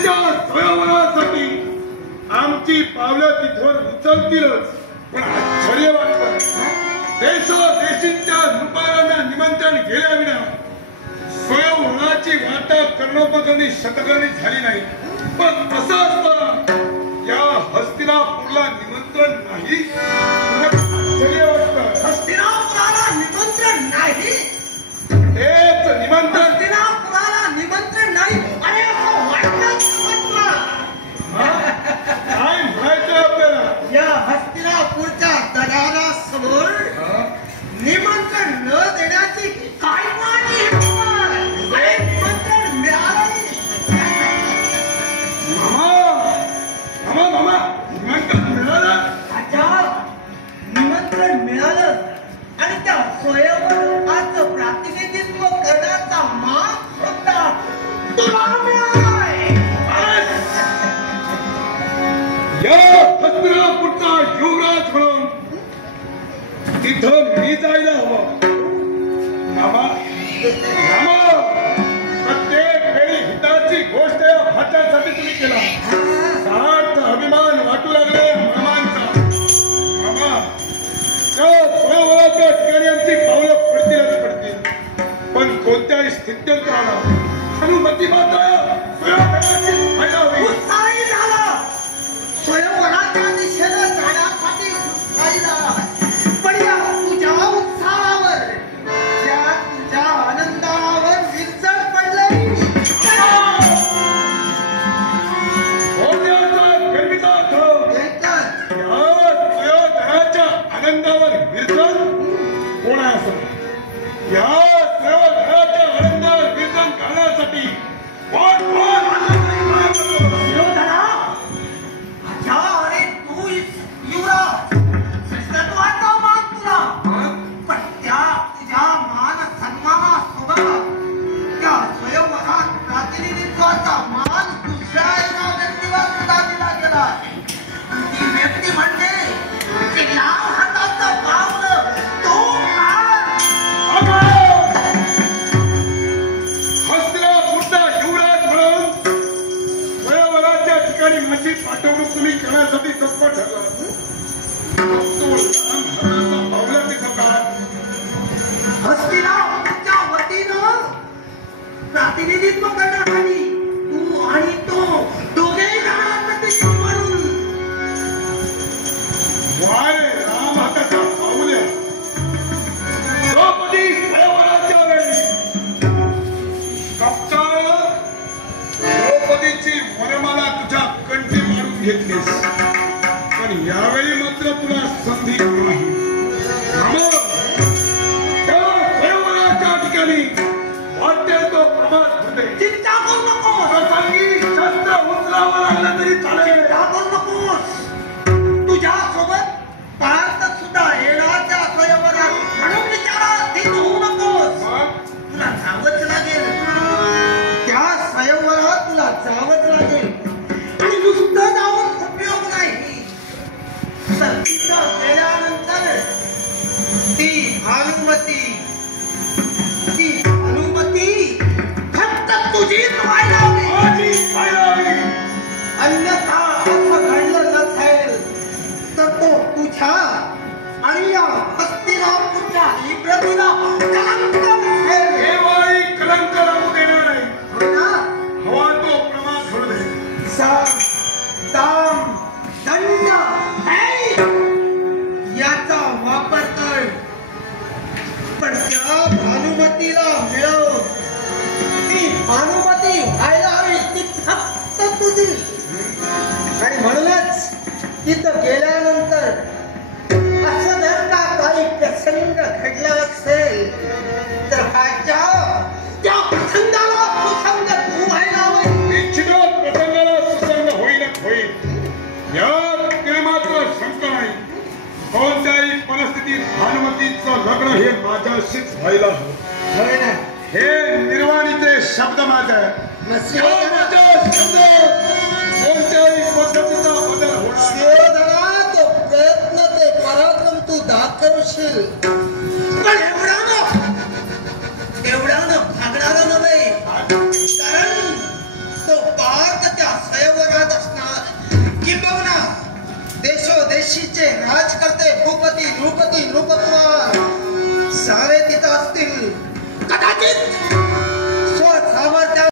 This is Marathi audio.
राणीच्या स्वयंवरासाठी आमची पावलं तिथवर उचलतीलच, पण आश्चर्य वाटतं देशोदेशींच्या रुपारांना निमंत्रण गेल्याविना स्वयंवराची वाटा कर्णोपकरणी शतकांनी झाली नाही. पण असं असतं या हस्तिनापूरला निमंत्रण नाही. आश्चर्य वाटतं हस्तिनापुराला निमंत्रण नाही. हेच निमंत्रण हस्तिनापुराला निमंत्रण नाही. अरे वाटत काय म्हणायचं आपल्याला? या हस्तिनापूरच्या दरारासमोर निमंत्रण न देण्याची काय मागणी आहे? निमंत्रण मिळालं मामा निमंत्रण मिळालं. निमंत्रण मिळालं आणि त्या स्वयंवराचं प्रातिनिधित्व करण्याचा मान सुद्धा तुला मिळालाय. या हस्तिनापूरचा युवराज म्हणून तिथं मी जायला हवं. मामा प्रत्येक वेळी हिताची गोष्ट हातासाठी तुम्ही केला. सार्थ अभिमान वाटू लागले मामांचा. मामा त्या स्वयंवराच्या ठिकाणी आमची पावलं पडतील, पण कोणत्याही स्थितीत राहणार अनुमती मात्र स्वयंवराची व्हायला हवी. उत्साही झाला स्वयंवराच्या दिशेनं जाण्यासाठी उत्साही झाला. पण या तुझ्या उत्साहावर या तुझ्या आनंदावर विरजण पडलंय. गर्मीचा स्वयंवराच्या आनंदावर विरजण कोण आहे असं? या स्वयंवराच्या आनंदावर विरजण करण्यासाठी अरे तू युवराज श्रेष्ठत्वाचा मान तुला, पण त्या तुझ्या मान सन्मानासोबत त्या स्वयंवरात प्रातिनिधित्वाचा मान दुसऱ्या एका व्यक्तीवर सुद्धा दिला गेला. ती व्यक्ती म्हणजे ती लाल हाताचं पावलं तो हस्तिनापूरचा युवराज म्हणून स्वयंवराच्या ठिकाणी माझी पाठवणूक तुम्ही करण्यासाठी तत्पर ठरला. पावलं तिथं काय हस्तिनापूरच्या वतीनं प्रातिनिधित्व करण्यासाठी तू आणि तो दोघेही जाणार प्रतिनिधी म्हणून. वाय राम हाताच्या पावल्या द्रौपदी स्वयंवराच्या वेळी कप्तान द्रौपदीची वरमाला तुझ्या कंठी मारून घेतलीस, पण यावेळी मात्र तुला संधी नाही. त्या स्वयंवराच्या ठिकाणी वाटेल तो प्रमाण होते. चिंता करू नकोस. प्रसंगी शस्त्र उचलावं लागलं तरी चालेल. चिंता करू नकोस. तुझ्या सोबत पार्थ सुद्धा येणाऱ्या स्वयंवरात म्हणून विचाराधीन होऊ नकोस. तुला जावंच लागेल. त्या स्वयंवरात तुला जावंच लागेल. आणि नुसतं जाऊन उपयोग नाही. तिथं गेल्यानंतर ती भानुमती फक्त तुझीच व्हायला हवी. अन्यथा असं घडलं नसेल तर तो तुझ्या आणि या हस्तिनापूरच्या इब्रतीला कलंक दिसेल. केव्हाही कलंक लागू देणार नाही. हो ना? हवा तो प्रमाण घडू दे. साम दाम दंड याचा वापर कर, पण त्या भानुमतीला मिळव. ती भानुमती व्हायला हवी. ती फक्त तुझी. आणि म्हणूनच तिथं गेल्यानंतर असं जर का काही प्रसंग घडला असेल तर त्या प्रसंगाला सुसंग तू व्हायला हवं. निश्चितच प्रसंगाला सुसंग होईल. यात काय मात्र शंका नाही. कोणत्याही परिस्थितीत भानुमतीचं लग्न हे माझ्याशीच व्हायला हवं. हे निर्वाणीचे शब्द माझे. कोणत्याही पद्धतीचा बदल होणार. प्रयत्न ते पराक्रम तू दाखवशील.